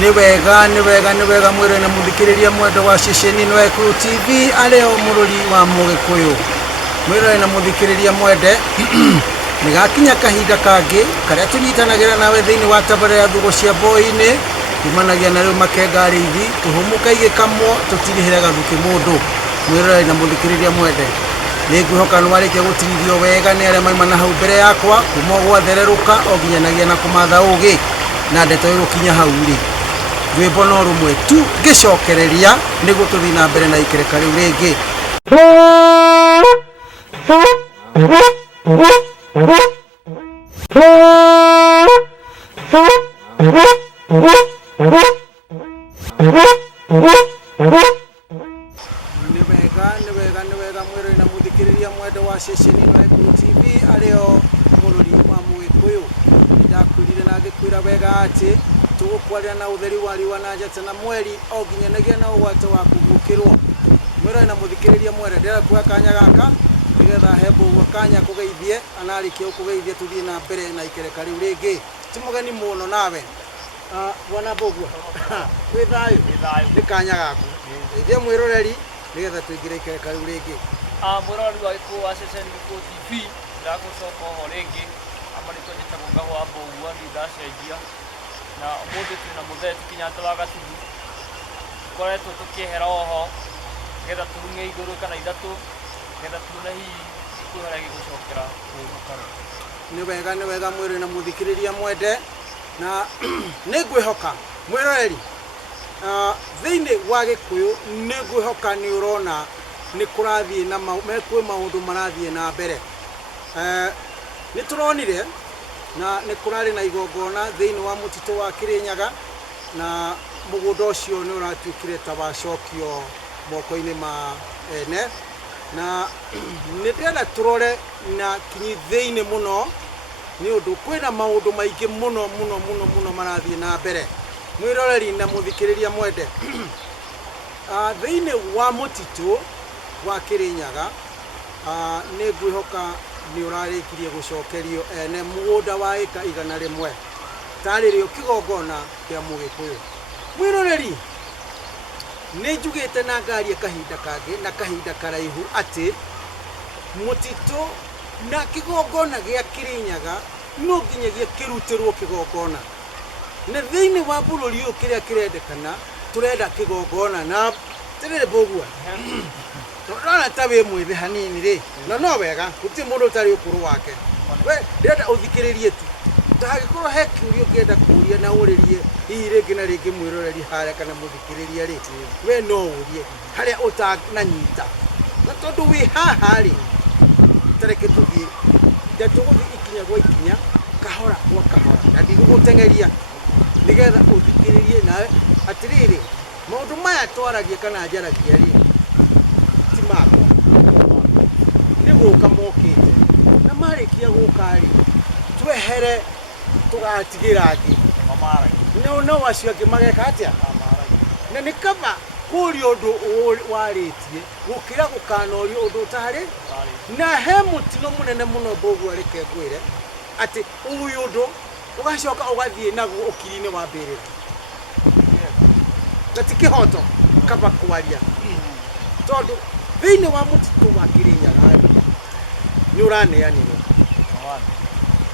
Nibega mwire na muthikiriria mwendo wa ceceni no Ekuru TV areo mururi wa Mugikuyu mwire na muthikiriria mwende nigakinya kahinda kangi karia tunyitanagira nawe thiini wa tabarira thugo cia boini imanagia na riu makenga rithi tuhumuka igikamwo tutirihira gathuki mundu mwire na muthikiriria mwende niguhoka nwarikia gutirithio wega ni aria maimana hau mbere yakwa kuma gwathereruka oginyanagia na kumatha ugi na ndeto irukinya hau ri rwimbo no rumwe tu ngicokereria niguo tuthii na mbere na ikereka riu ringi nibega mwire na muthikiriria mwendo wa ceceni no Ekuru TV areo mururi wa Mugikuyu ndakwirire na ngikwira wega ati tugukwaria na utheri wa riwa na njata na mweri oginyanagia na ugwate wa kugukirwo mwira na muthikiriria mwere ndera kwa kanya gaka nigetha hebo wakanya kugeithie anarikia kugeithie tuthie na mbere na ikereka riu ringi timugani muno nawe bwana Bogua withayo ni kanya gaku ithie mwiroreri nigetha tuingire ikereka riu ringi mwiroreri wa Gikuyu wa ceceni Gikuyu TV ndagucoka ho ringi amarito njitagwo Ngahwa Bogua ndindacenjia na umuthi twina mutheti kinyate wa gatugu koretwo tukihera oho getha turunge iguru kana ithatu getha turune hihi ikuhera gigucokera mukaro ni wega mwire na muthikiriria mwende na ningwihoka mwiroreri thiini wa Gikuyu ningwihoka ni urona ni kurathie na mekwe maundu marathie na mbere ni turonire na ni kurari na igongona thiini wa mutito wa Kirinyaga na mugunda ucio ni uratuikire tabacokio moko-ini ma ene na ni ndena turore na kinyi thiini muno ni undu kwina maundu maingi muno marathie na mbere mwiroreri na muthikiriria mwende thiini wa mutito wa Kirinyaga ni ngwihoka ni urarikirie gucokerio ene mugunda wa eka igana rimwe taririo kigongona kia Mugikuyu mwiroreri ni njugite na ngaria kahinda kangi na kahinda karaihu ati mutito na kigongona gia Kirinyaga no nginyagia kirutirwo kigongona na thiini wa bururi uyu kiria kirendekana turenda kigongona na tirire Bogua Rana tawe mwithe hanini ri na no wega guti mundu tari ukuru wake we ndenda uthikiririe tu tagikorwo he kiurio ngienda kuria na uririe hihi ringi na ringi mwiroreri haria kana muthikiriria ri we no urie haria utananyita na tondu wi haha ri tareke tuthie tuguthi ikinya gwa ikinya kahora gwa kahora na ndiguguteng'eria nigetha uthikiririe nawe atiriri maundu maya twaragia kana njaragia ri mako ni guka mokite na marikia guka ri twehere tugatigira ngi no wacio angi mageka atia na ni kaba kuri undu waritie gukira gukanori undu utari na he mutino munene muno Bogua reke ngwire ati uyu undu ugacoka ugathie naguo ukirine wa mbirira gatikihoto kaba kwaria tondu thiini wa mutito wa Kirinyaga ni uraneanirwo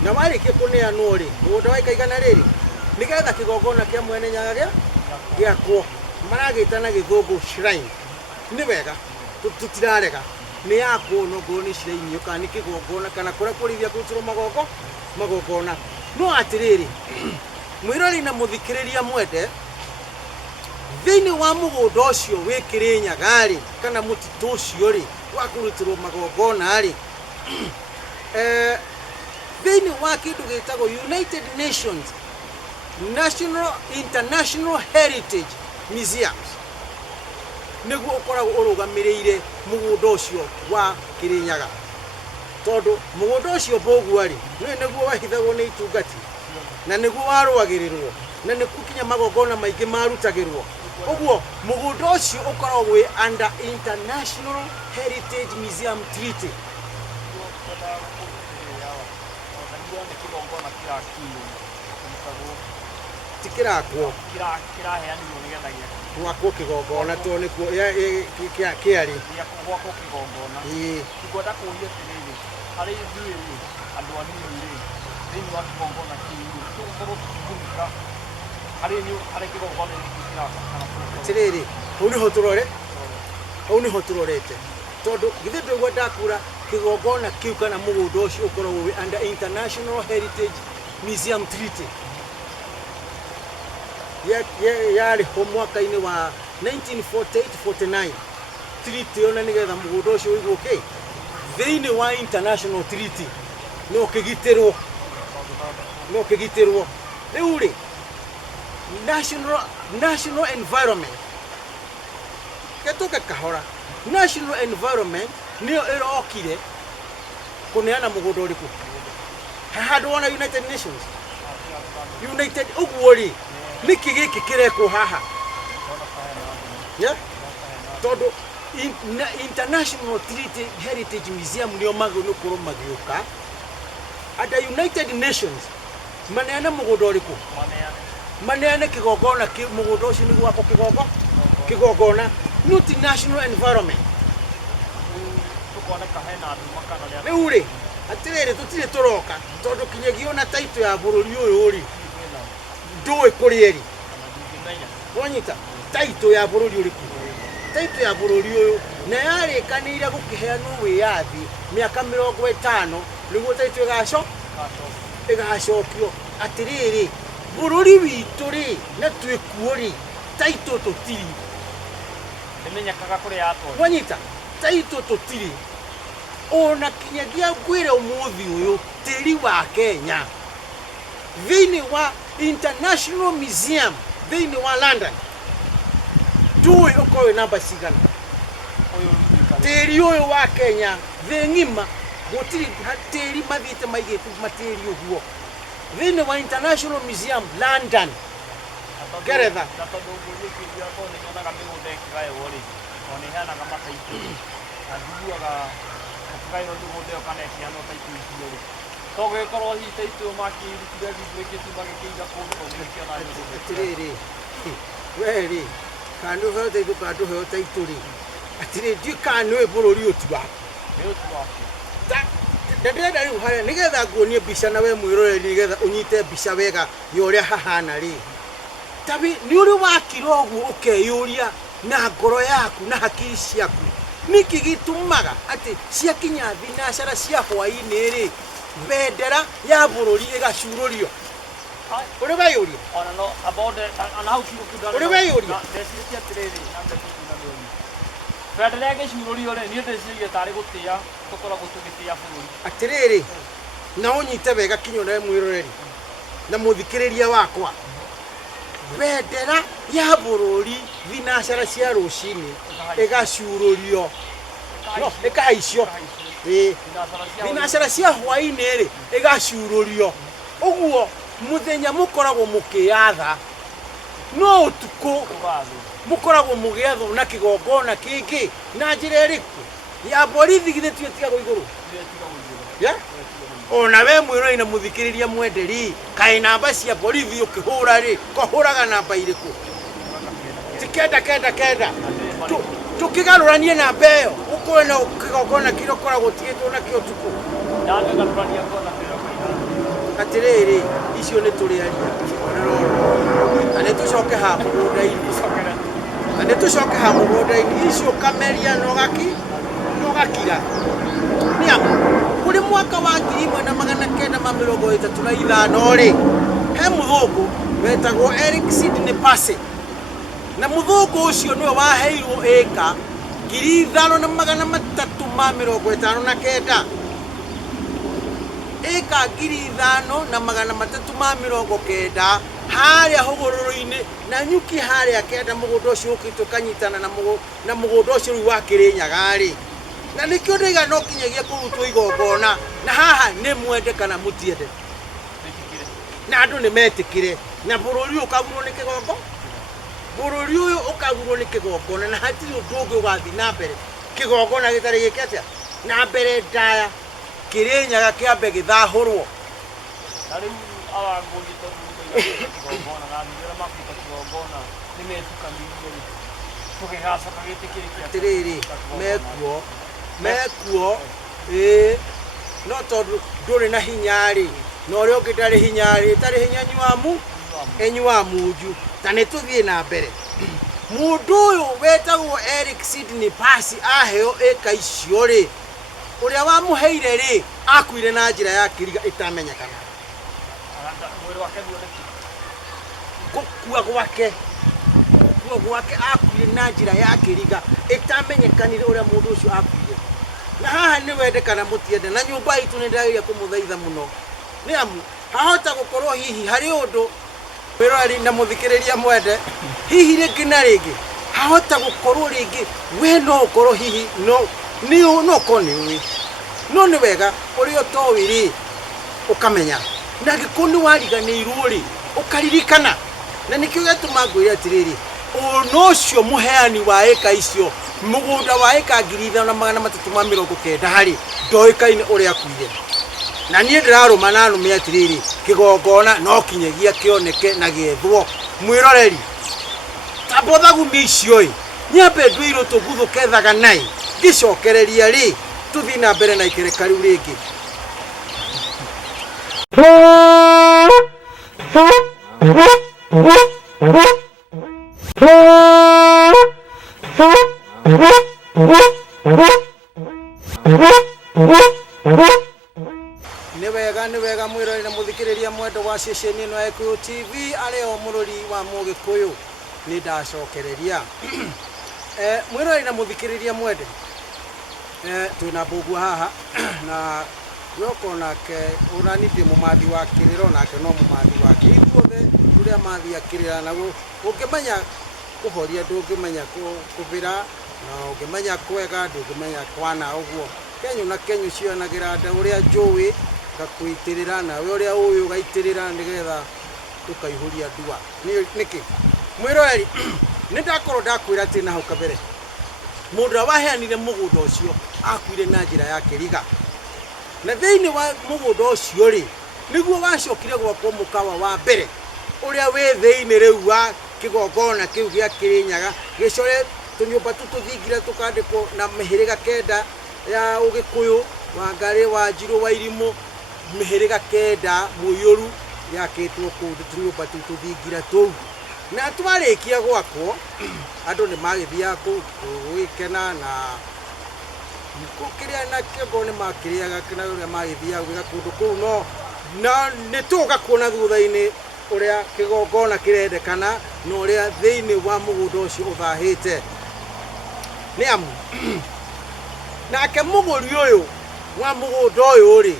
na warikia kuneanwo ri mugunda wa ikaigana riri nigetha kigongona kia mwene Nyaga giakwo maragitana githungu shrine ni wega tutirarega ni yakwo no ngo ni shrine yo kana kigongona kana kuria kurithia kuturwo magongona no atiriri mwirori na muthikiriria mwende thiini wa mugunda ucio wi Kirinyaga ri kana mutito ucio ri wa kurutirwo magongona ri thiini wa kindu gitagwo United Nations International Heritage Museums niguo ukoragwo urugamiriire mugunda ucio wa Kirinyaga tondu mugunda ucio Bogua ri niguo wahithagwo ni itungati na niguo warwagirirwo na nä kukinya magongona maingä marutagärwo ũguo mũgũnda ũcio ũkoragwo wĩ under International Heritage Museum Treaty. Tikirakwo gwakwo kĩgongona to nĩkuo kĩarĩ gwakwo kĩgongona. Ngwenda kũũria atĩrĩrĩ, harĩ ithuĩ andũ anini thĩinĩ wa kĩgongona kĩu tũgũkorwo tũkĩgunĩka harĩ kĩgongona gĩkĩ kĩrabatara. Atĩrĩrĩ, hau nĩho tũrorete tondũ githĩ ndũigua ndakura kĩgongona kĩu kana mũgũnda ũcio ũkoragwo wĩ under International Heritage Museum Treaty yarĩ ho mwaka-inĩ wa 1948-49. Treaty ona nĩgetha mũgũnda ũcio ũigwo thĩinĩ wa international treaty no kĩgitĩrwo rĩu rĩ national environment ketũke kahora. National environment nĩyo ĩrokire kũneana mũgũnda ũrĩkũ handũ wona United Nations ũguo rĩ nĩkĩ gĩkĩ kĩrekwo haha tondũ International Treaty Heritage Museum nĩo magũkorwo magĩũka under United Nations maneane mũgũnda ũrĩkũ maneane kĩgongona mũgũnda ũcio nĩ gwakwo kĩgongona national environment. Rĩu rĩ atĩrĩrĩ tũtirĩ tũroka tondũ kinyagio na taito ya bũrũri ũyũ rĩ ndũĩ kũrĩ eri wanyita taito ya bũrũri ũrĩkũ taito ya bũrũri ũyũ na yarĩkanĩire gũkĩheanwo wĩyathi mĩaka 50 nĩguo taito ĩgacokio. Atĩrĩrĩ bũrũri witũ rĩ na twĩkuo rĩ taito tũtirĩ wanyita taito tũtirĩ ona kinyagia ngwĩre ũmũthĩ ũyũ tĩri wa Kenya thĩinĩ wa International Museum thĩinĩ wa London ndũĩ ũkorwo namba cigana. Tĩri ũyũ wa Kenya thĩ ng'ima gũtirĩ tĩri mathiĩte maigĩte matĩri ũguo thĩinĩ wa International Museum London Ngeretha. Atĩrĩrĩ werĩ kandu heo taito kandu heo taito rĩ atĩrĩ ndiũ kana nĩ bũrũri ũtu waku ndĩrenda rĩu harĩa nĩgetha nguonie mbica na we mwĩroreri nĩgetha ũnyite mbica wega ya ũrĩa hahana rĩ tabi nĩ ũrĩ wakira ũguo ũkeyũria na ngoro yaku na hakiri ciaku nĩkĩ gĩtũmaga atĩ ciakinya thinacara cia hwaĩ-inĩ rĩ bendera ya bũrũri ĩgacurũrio. Ũrĩ weyũria ũrĩ weyũria bendera ĩgĩcurũrio rĩ niĩ ndĩcirie tarĩ gũtĩa tũkoragwo tũgĩtĩa bũrũri. Atĩrĩrĩ na ũnyite wega kinya na mwĩroreri na mũthikĩrĩria wakwa bendera ya bũrũri thinacara cia rũcinĩ ĩgacurũrio no ĩkahaicio thinacara cia hwaĩ-inĩ rĩ ĩgacurũrio ũguo mũthenya mũkoragwo mũkĩyatha no ũtukũ mũkoragwo mũgĩathwo na kĩgongona kĩngĩ na njĩra ĩrĩkũ ya borithi githĩ twĩtigagwo igũrũ ona we mwĩroreri na mũthikĩrĩria mwenderi kaĩ namba cia borithi ũkĩhũra rĩ kũhũraga namba irĩkũ ti kenda tũkĩgarũranie namba ĩyo ũkorwo na kĩgongona kĩrĩa ũkoragwo tigĩtwo na kĩo ũtukũ. Atĩrĩrĩ icio nĩ tũrĩaria na nĩ tũcoke ha mũgũnda-inĩ icio kameria nogakira nĩamu kũrĩ mwaka wa 1935 rĩ he mũthũngũ wetagwo Eric Sidney Percy na mũthũngũ ũcio nĩwe waheirwo ĩka 5,359 ĩka 5,359 harĩa hũgũrũrũ-inĩ na nyuki harĩa kenda mũgũnda ũcio ũkĩtwo kanyitana na mũgũnda ũcio rĩu wa Kĩrĩnyaga rĩ na nĩkĩo ndaiga no kinyagia kũrutwo igongona na haha nĩ mwende kana mũtiende na andũ nĩ metĩkire na bururi ukagurwo ni kigongo bururi uyu ukagurwo ni kigongo na hatiri undu ugathi na mbere kigongo na gitari giki atia na mbere ndaya Kirinyaga kiambe githahurwo ari awangundi tondu kigongo na ngira makuta kigongo na nimetukamirie tukigacoka gitikirikia atiriri mekuo no tondu nduri na hinyari no ri ukitari hinyari tari hinya enywamu nju tani tuthie na mbere mundu uyu wetagwo Eric Sydney Pasi aheo eka icio ri uria wamuheire ri akuire na njira ya kiriga itamenyekana mwiri wake duoneki gukua gwake akuire na njira ya kiriga itamenyekanire uria mundu ucio akuire na haha ni wendekana mutiende na nyumba itu ni ndairia kumuthaitha muno ni amu hahota gukorwo hihi hari undu wirori na muthikiriria mwende hihi ringi na ringi hahota gukorwo ringi we no ukorwo hihi no koni no ni wega urio towiri ukamenya na gikuni wariganirwo ri ukaririkana na nikio gatuma ngwire atiriri no cio muheani wa eka icio mugunda wa eka 3,390 hari ndoikaine uria akuire na nie ndiraruma na nume atiriri kigongona no kinyegia kioneke na giethwo mwiroreri tabothagu micio nyambe ndwiro tuguthu kethaga nai gicokereria ri tuthi na mbere na ikereka riu ringi ni wega mwirori na muthikiriria mwendo wa ceceni ino ya Gikuyu TV areo murori wa Mugikuyu ni ndacokereria mwirori na muthikiriria mwende twina Mbugu haha na yoko nake urani ndi mumathi wa kiriro nake no mumathi wa kithuothe turia mathi akirira na ukimenya kuhoria ndungimenya kubira na ukimenya kwega ndungimenya kwana uguo kenyu na kenyu cianagira nda uria njuwi gakuitirira na we uria uyu gaitirira nigetha ukaihuria ndua niki mwirori ni ndakorwo ndakwira ati na hau kabere mundu waheanire mugunda ucio akuire na njira ya kiriga na thiini wa mugunda ucio ri niguo wacokire gwakwo mukawa wa mbere uria we thiini riu wa kigongona kiu gia Kirinyaga gicore tunyumba tututhingira tukandikwo na mihiriga kenda ya Ugikuyu Wangari wa Njiru wa Irimu mihiriga kenda Muyuru yakitwo kundu tunyumba tututhingira tou na twarikia gwakwo andu ni magithia gwikena na kukiria na kebo ni makiriaga kana uria magithia gwika kundu kuu no na nituga kuona thutha-ini uria kigongona kirendekana no uria thiini wa mugunda ucio uthahite ni amu nake muguri uyu wa mugunda uyu ri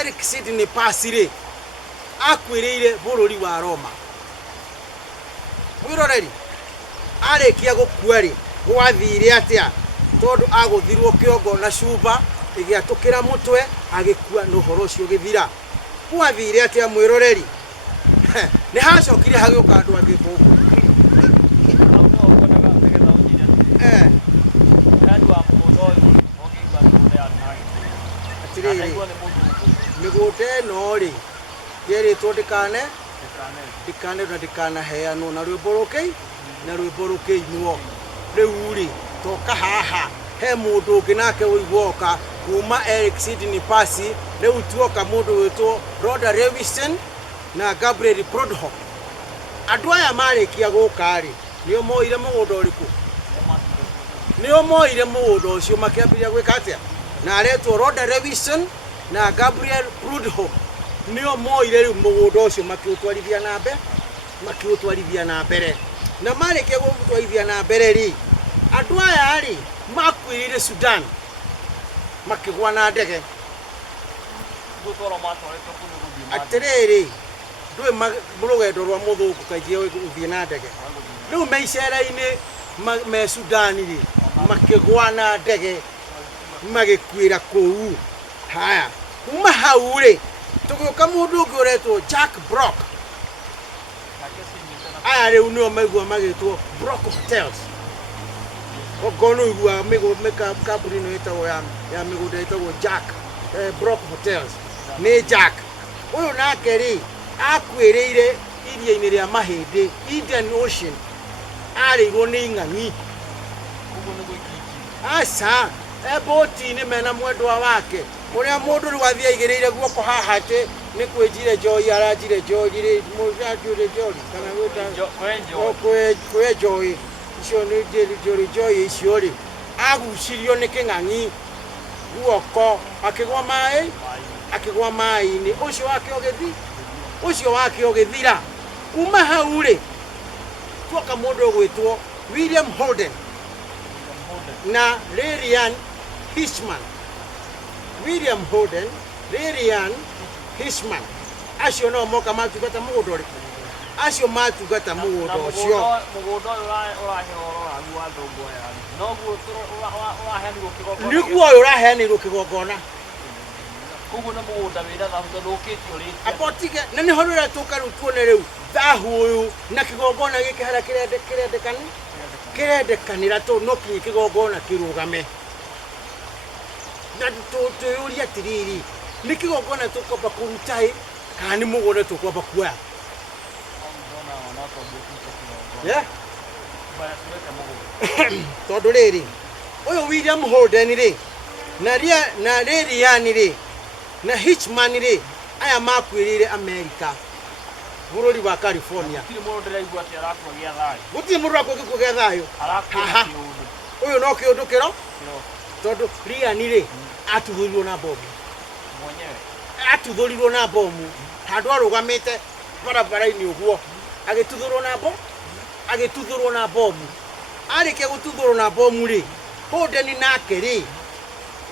Eric Sydney Pasi ri akwirire bururi wa Roma mwiroreri arikia gukua ri gwathire atia tondu aguthirwo kiongo na cuba igiatukira mutwe agikua no horo ucio githira gwathire atia mwiroreri ni hacokire hagiuka andu angi Mbugu migunda ino ri yeritwo ndikane na ndikana heanwo na rwimbo rukiinwo riu ri toka haha he mundu ungi nake uigwoka kuma Eric Sydney Pasi riu tuoka mundu witwo Rhoda Ravison na Gabriel Prudhoe andu aya marikia guka ri nio moire mugunda uriku nio moire mugunda ucio makiambiria gwika atia na aretwo Rhoda Ravison na Gabriel Prudhoe nio moire riu mugunda ucio makiutwarithia na mbere na marikia gutwarithia na mbere ri andu aya ri makwirire Sudan makigwa na ndege atiriri ndui rugendo rwa muthungu kaingĩ uthie na ndege riu me icera-ini me Sudan ri makigwa na ndege magikwira kuu haya kuma hau ri tugiuka mundu ungi uretwo Jack Brock aya rĩu nĩo maigua magĩtwo Brock Hotels okono igua mega kambuni ĩno ĩtagwo ya mĩgũnda ĩtagwo Jack Brock Hotels nĩ Jack ũyũ nake rĩ akwĩrĩire iria-inĩ rĩa mahĩndĩ Indian Ocean arĩirwo nĩ ing'ang'i aca boti-inĩ mena mwendwa wake ũrĩa mũndũ rĩu athiĩ aigĩrĩire guoko haha atĩ nĩ kwĩnjire njoi aranjire njoi rĩ mũnjire njoi kana kwĩ njoi icio nĩ njoi icio rĩ agucirio nĩ kĩng'ang'i guoko akĩgwa maĩ-inĩ ũcio wake ũgĩthira kuma hau rĩ tuoka mũndũ ũgwĩtwo William Holden na Lillian Hishman. William Holden, Lillian Hishman. Acio no moka matungata mũgũnda ũrĩkũ? Acio matungata mũgũnda ũcio. Mũgũnda ũyũ nĩguo ũyũ ũraheanĩirwo kĩgongona. Koguo nĩ mũgũnda wĩna thahu tondũ ũkĩtio rĩtwa. Apotige na nĩho rĩrĩa tũka rĩu tuone rĩu thahu ũyũ na kĩgongona gĩkĩ harĩa kĩrendekanĩra tondũ no kinya kĩgongona kĩrũgame. Na tũyũria atĩrĩrĩ nĩ kĩgongona tũkwamba kũruta ĩ kana nĩ mũgũnda tũkwamba kuoya? Tondũ rĩrĩ ũyũ William Holden rĩ na Lillian rĩ na Hitchman rĩ aya makwĩrĩire America bũrũri wa California. Gũtirĩ mũndũ ũrakua gĩkuũ gĩa thayũ. Ũyũ no kĩũndũ tondũ Lillian rĩ atuthũrirwo na bomu handũ arũgamĩte barabara-inĩ ũguo agĩtuthũrwo na bomu arĩkia gũtuthũrwo na bomu rĩ Holden nake rĩ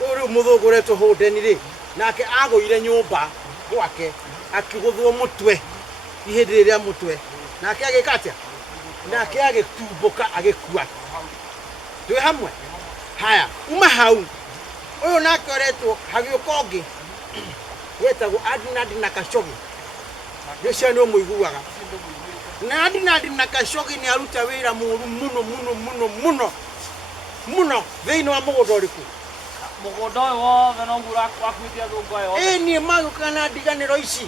ũyũ mũthũngũ ũretwo Holden rĩ nake agũire nyũmba gwake akĩgũthwo mũtwe ihĩndĩ rĩrĩa mũtwe nake agĩka atĩa nake agĩtumbũka agĩkua. Twĩ hamwe haya uma hau ũyũ nake ũretwo hagĩũka ũngĩ wetagwo Adinadi Khashoggi nĩcio nĩ mũiguaga na Adinadi Khashoggi nĩ aruta wĩra mũru mũno thĩinĩ wa mũgũnda ũrĩkũ? Mũgũnda ũyũ wothe no wakuĩte athũngũ aya othe. Niĩ magĩũka na ndiganĩro ici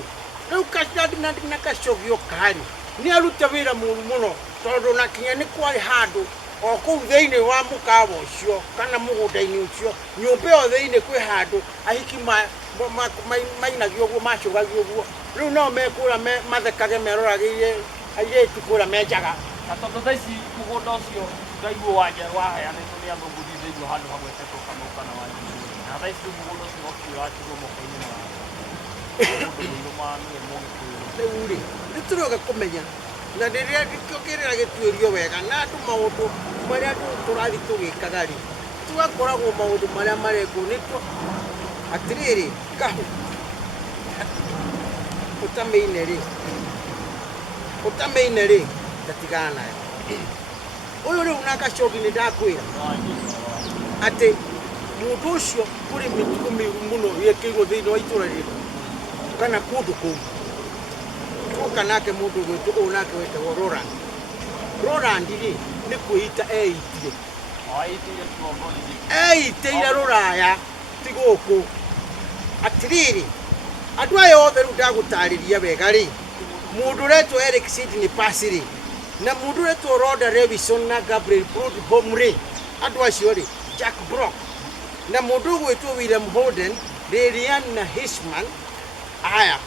rĩu Adinadi Khashoggi ũkarĩ nĩ aruta wĩra mũru mũno tondũ na kinya nĩ kwarĩ handũ o kũu thĩinĩ wa mũkawa ũcio kana mũgũnda-inĩ ũcio nyũmba ĩyo thĩinĩ kwĩ handũ ahiki mainagio ũguo macũgagio ũguo rĩu no mekũra mathekage meroragĩire airĩtu kũra menjaga. Na tondũ thaa ici mũgũnda ũcio ngaigua waheanĩtwo nĩ athũngũ thĩinĩ handũ hagwetetwo kana wanjirĩria na thaa ici mũgũnda ũcio ũkĩrwo atigwo moko-inĩ ma rĩu rĩ nĩtũroga kũmenya na rĩrĩa kĩrĩa gĩtuĩrio wega na andũ maũndũ marĩa tũrathiĩ tũgĩkaga rĩ tũgakoragwo maũndũ marĩa marekwo nĩtwo atĩrĩrĩ kahũ ũtamĩine rĩ ndatigana nayo. Ũyũ rĩu na Khashoggi nĩ ndakwĩra atĩ mũndũ ũcio kũrĩ mĩtugo mĩũru mũno yekĩirwo thĩinĩ wa itũũra rĩrĩ kana kũndũ kũu twoka nake mũndũ gwĩtwo ũũ nake wetagwo Roland rĩ nĩ kwĩita eitĩire rũraya ti gũkũ. Atĩrĩrĩ andũ aya othe rĩu ndagũtarĩria wega rĩ mũndũ ũretwo Eric Sidney Pasi rĩ na mũndũ ũretwo Rhoda Lewison na Gabriel Prudhomme rĩ andũ acio rĩ Jack Brock na mũndũ ũgwĩtwo William Holden Lillian na Hishman aya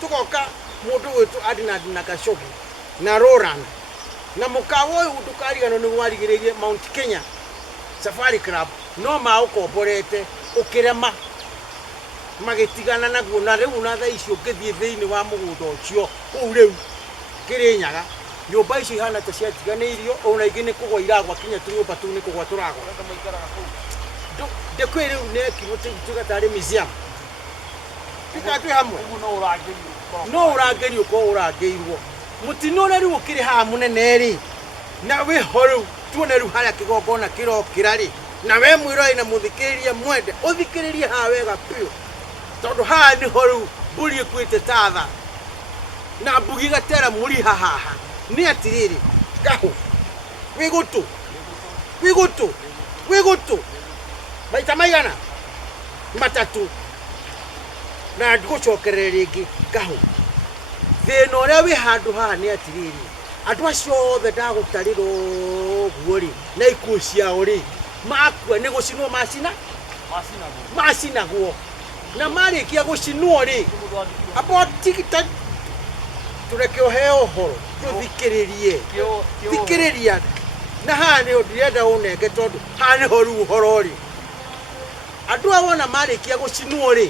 tũgoka mũndũ ũgwĩtwo Adinadi Khashoggi na Roland na mũkawa ũyũ ndũkariganwo nĩ warigĩrĩirie Mount Kenya Safari Club no maũkomborete ũkĩrema magĩtigana naguo na rĩu na thaa icio ũngĩthiĩ thĩinĩ wa mũgũnda ũcio kũu rĩu Kĩrĩnyaga nyũmba icio ihana ta ciatiganĩirio ona ingĩ nĩ kũgwa iragwa kinya tũnyũmba tũu nĩ kũgwa tũragwa. Ndĩkwĩ rĩu nĩ tugatarĩ museum twĩ hamwe no ũrangĩri ũkorwo ũrangĩirwo mũtino ũrĩa rĩu ũkĩrĩ haha mũnene rĩ na wĩho rĩu tuone rĩu harĩa kĩgongona kĩrokĩra rĩ na we mwĩrori na mũthikĩrĩria mwende ũthikĩrĩrie haha wega biũ tondũ haha nĩho rĩu mbũri ĩkuĩte ta tha na mbugi gatera mũri haha nĩ atirĩrĩ Ngahũ wĩ gũtũ maita maigana matatũ na ndigũcokerera rĩngĩ Ngahũ thĩna ũrĩa wĩ handũ haha nĩ atirĩrĩ andũ acio othe ndagũtarĩra ũguo rĩ na ikuũ ciao rĩ makua nĩ gũcinwo macinagwo na marĩkia gũcinwo rĩ abotigita tũreke ũheo ũhoro tũthikĩrĩrie thikĩrĩria na haha nĩ ndirenda ũnenge tondũ haha nĩho rĩu ũhoro rĩ andũ aya wona marĩkia gũcinwo rĩ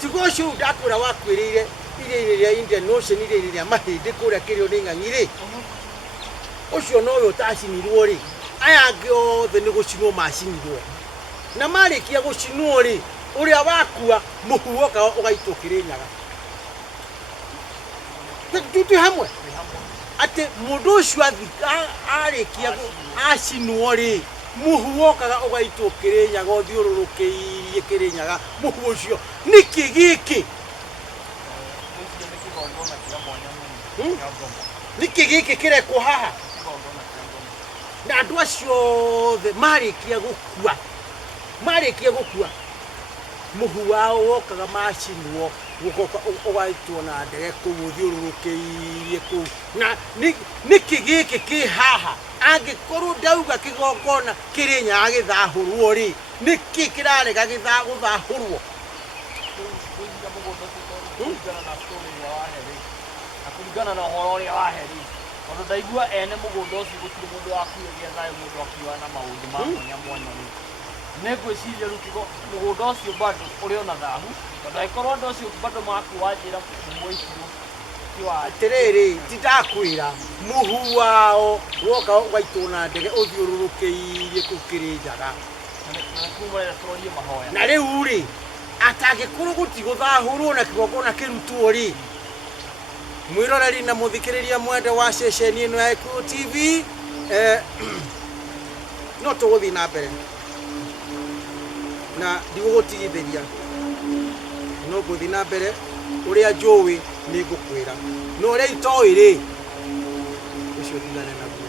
tiga ũcio ndakwĩra wakwĩrĩire iria-inĩ rĩa Indian Ocean iria-inĩ rĩa mahĩndĩ kũrĩa kĩrĩo nĩ ng'ang'i rĩ ũcio nowe ũtacinirwo rĩ aya angĩ othe nĩ gũcinwo macinirwo na marĩkia gũcinwo rĩ ũrĩa wakua mũhu woka ũgaitwo Kĩrĩnyaga tũtĩ hamwe atĩ mũndũ ũcio arĩkia acinwo rĩ mũhu wokaga ũgaitwo Kĩrĩnyaga ũthiũrũrũkĩirie Kĩrĩnyaga mũhu ũcio nĩkĩ gĩkĩ nĩkĩ gĩkĩ kĩrekwo haha na andũ acio othe marĩkia gũkua mũhu wao wokaga macinwo ũgaitwo na ndege kũu ũthiũrũrũkĩirie kũu na nĩkĩ gĩkĩ kĩ haha angĩkorwo ndauga kĩgongona Kĩrĩnyaga gĩthahũrwo rĩ nĩkĩ kĩrarega gũthahũrwo kũringana na ũhoro ũrĩa waheri tondũ ndaigua ene mũgũnda ũcio gũtirĩ mũndũ wakuagia thayũ mũndũ akiuga na maũndũ ma mwanya mwanya nĩ ngwĩciria rĩu mũgũnda ũcio bado ũrĩ ona thahu tondũ angĩkorwo andũ acio bado makuua njĩra mũikiru atĩrĩrĩ tindakwĩra mũhu wao woka ũgaitwo na ndege ũthiũrũrũkĩirie kũu Kĩrĩnyaga na rĩu rĩ atangĩkorwo gũtigũthahũrwo na kĩgongona kĩrutwo rĩ mwĩroreri na mũthikĩrĩria mwende wa ceceni ĩno ya Ikuũ TV no tũgũthiĩ na mbere na ndigũgũtigithĩria no ngũthiĩ na mbere ũrĩa njũĩ nĩ ngũkwĩra no ũrĩa itoĩ rĩ ũcio ndigane naguo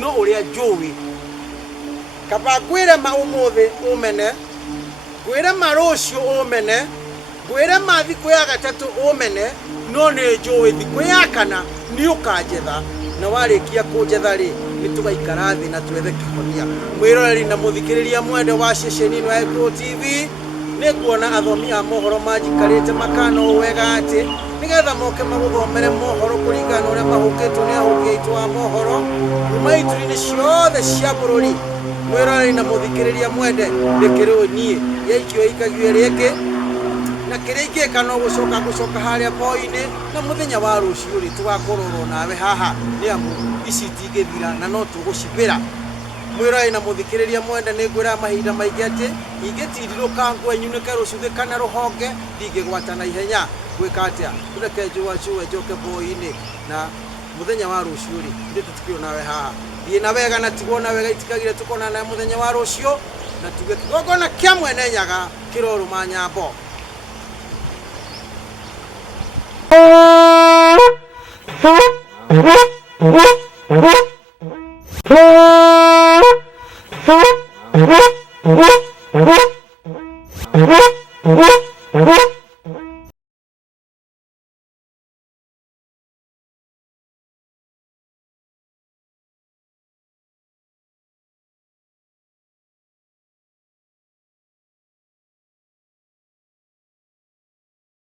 no ũrĩa njũĩ kaba ngwĩre ma ũmũthĩ ũmene ngwĩre ma rũciũ ũmene ngwĩre ma thikũ ya gatatũ ũmene no nĩ njũĩ thikũ ya kana nĩ ũkanjetha na warĩkia kũnjetha rĩ nĩ tũgaikara thĩ na twethe kĩhonia mwĩroreri na mũthikĩrĩria mwende wa ceceni ĩno ya Ikuũ TV nĩ kuona athomi a mohoro manjikarĩte makana ũũ wega atĩ nĩgetha moke magũthomere mohoro kũringana ũrĩa mahũkĩtwo nĩ ahũki aitũ a mohoro kuma ituri-inĩ ciothe cia bũrũri mwĩroreri na mũthikĩrĩria mwende rĩkĩrĩ niĩ yaikio ikagio rĩngĩ na kĩrĩa ingĩka no gũcoka harĩa po-inĩ na mũthenya wa rũciũ rĩ tũgakorwo nawe haha nĩ amu ici itingĩthira na no tũgũcibĩra mwĩroreri na mũthikĩrĩria mwende nĩ ngwĩra mahinda maingĩ atĩ ingĩtindirũka ngwenyunĩke rũcuthĩ kana rũhonge ndingĩgwata na ihenya gwĩka atĩa tũreke njũe njoke po-inĩ na mũthenya wa rũciũ rĩ ndĩ tũtikĩrwo nawe haha thiĩ na wega na tigwo na wega itikagire tũkona na mũthenya wa rũciũ na tuge kĩgongona kĩa Mwene Nyaga kĩrorũma Nyambo Huh?